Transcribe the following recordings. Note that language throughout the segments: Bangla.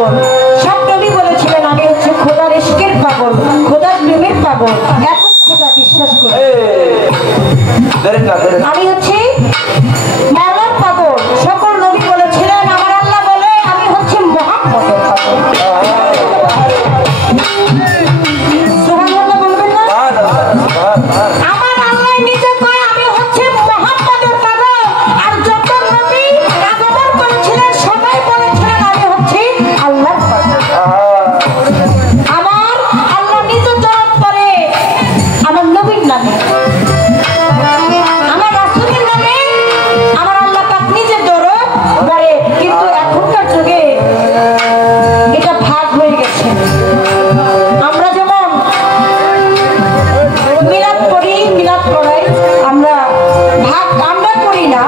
পাগল। সব নবী বলেছিলেন আমি হচ্ছে খোদার ইশকের পাগল, খোদার প্রেমের পাগল। এখন খোদা বিশ্বাস করে আমি হচ্ছে মাওলার পাগল। সকল নবী বলেছিলেন আমার আল্লাহ বলে আমি হচ্ছে মুহাম্মদের পাগল। সুবহানাল্লাহ বলবেন না? আমার আল্লাহ নিজে কয় আমি হচ্ছে মুহাম্মদের পাগল। আর যত নবী আগমন করেছিলেন সবাই বলেছিলেন আমি হচ্ছে আল্লাহর পাগল। আমার আল্লাহ নিজে দরদ করে আমার নবীর নামে, আমার রাসূলের নামে আমার আল্লাহ পাক নিজে দরদ করে। কিন্তু এখনকার যুগে এটা ভাগ হয়ে গেছে। আমরা যেমন মিলাদ করি, মিলাদ করাই, আমরা ভাগ আমরা করি না,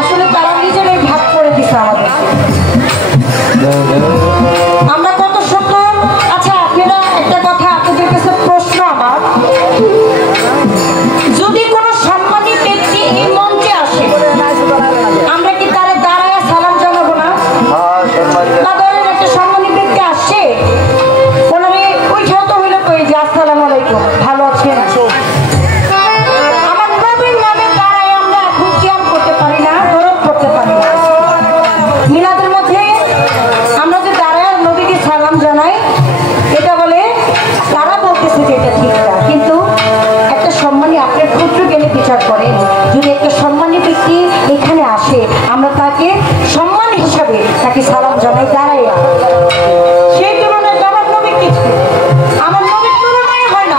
আসলে তারা নিজেরাই ভাগ করে দিছে আমাদের। আমরা কত সুন্দর। আচ্ছা আপনারা একটা কথা, আপনাদের কাছে প্রশ্ন আমার, যদি কোনো সম্মানী ব্যক্তি এই মঞ্চে আসে আমরা কি তারে দাঁড়ায় সালাম জানাবো না? তাদের একটা সম্মানী ব্যক্তি আসছে, ওনারে ওইটাও তো হইলো কই যে আসসালামু আলাইকুম, ভালো আছেন? আমার নবীর নামে দাঁড়ায় আমরা এখন কিয়াম করতে পারি না, দরদ করতে পারি না। মিলাদের মধ্যে আমরা যে দাঁড়ায় নবীকে সালাম জানাই, এটা বলে তারা বলতেছে যে এটা ঠিক না। কিন্তু একটা সম্মানী আপনার ক্ষুদ্র জ্ঞানে বিচার করেন, যদি একটা সম্মানী ব্যক্তি এখানে আসে আমরা তাকে সম্মান হিসাবে তাকে সালাম জানাই দাঁড়াই। সেই তুলনায় আমার নবী কিছু, আমার নবীর তুলনায় হয় না।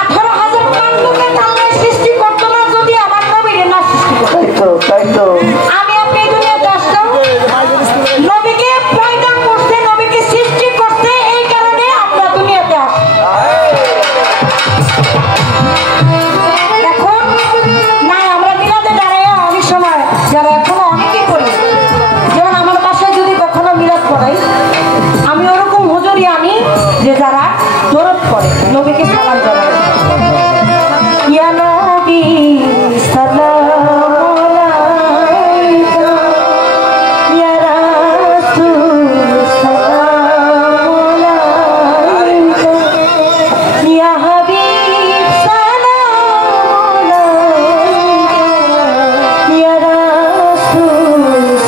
18,000 মাখলুকাত আল্লাহ সৃষ্টি করতো না যদি আমার নবীর না সৃষ্টি করতো। আমি আপনি এই দুনিয়াতে আসলাম, নবীকে পয়দা করতে, নবীকে সৃষ্টি করতে, এই কারণে আমরা দুনিয়াতে আসি। এখন না আমরা মিলাদে দাঁড়ায় অনেক সময় যারা এখনো অনেকে করি, যেমন আমার বাসায় যদি কখনো মিলাদ করাই আমি ওরকম হুজুরি আনি যে যারা দরদ করে, নবীকে সালাম জানায়। ইয়া নবী সালাম আলাইকা, ইয়া রাসূল সালাম আলাইকা, ইয়া হাবিব সালাম আলাইকা, ইয়া রাসূল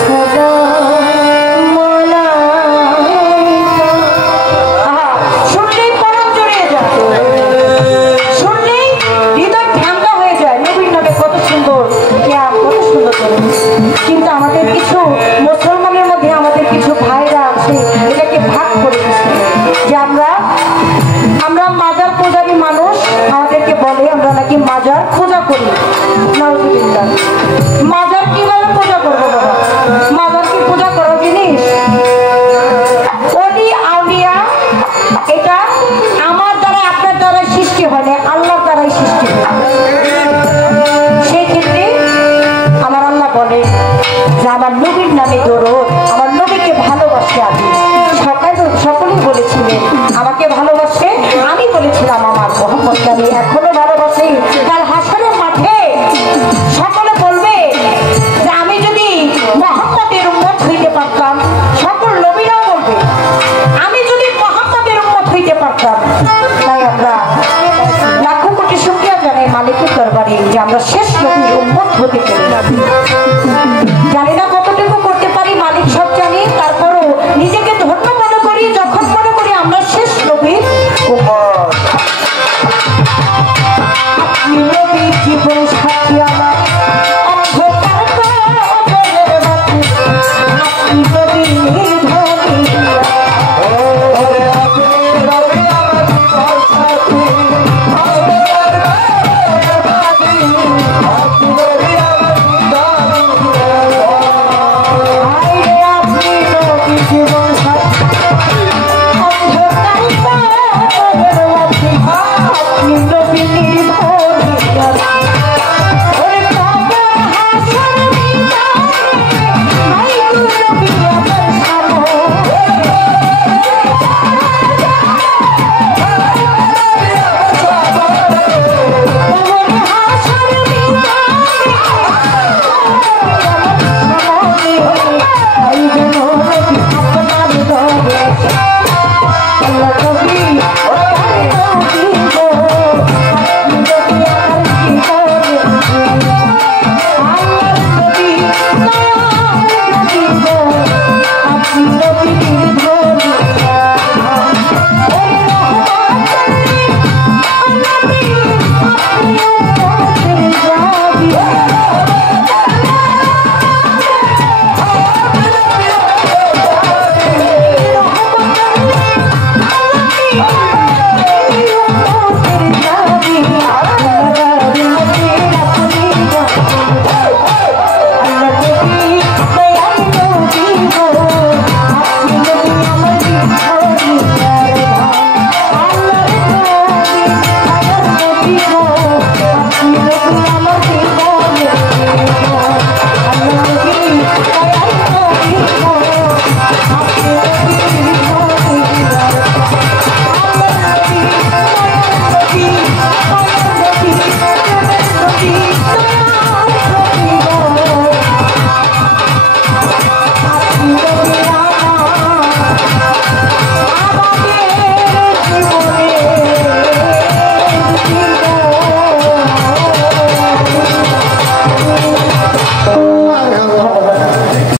সালাম আলাইকা। আহা, শুনলেই পরাণ জড়িয়ে যায়, শুনলেই হৃদয় ঠান্ডা হয়ে যায়। নবীর নামে কত সুন্দর কিয়াম, কত সুন্দর করে। কিন্তু আমাদের কিছু মুসলমানের মধ্যে আমাদের কিছু ভাইরা আছে এটাকে ভাগ করে দিচ্ছে যে আমরা মাজার পূজারী মানুষ, আমাদেরকে বলে আমরা নাকি মাজার পূজা করি। নাউজুবিল্লাহ। মাজার কিভাবে পূজা করবো বাবা? মাজার কি পূজা করার জিনিস? ওলি আউলিয়া এটা আমার দ্বারা আপনার দ্বারাই সৃষ্টি হয় না, আল্লাহর দ্বারাই সৃষ্টি হয়। সেই ক্ষেত্রে আমার আল্লাহ বলে যে আমার নবীর নামে দরদ, আমার নবীকে ভালোবাসি। আমি সকলেই বলেছিলেন আমার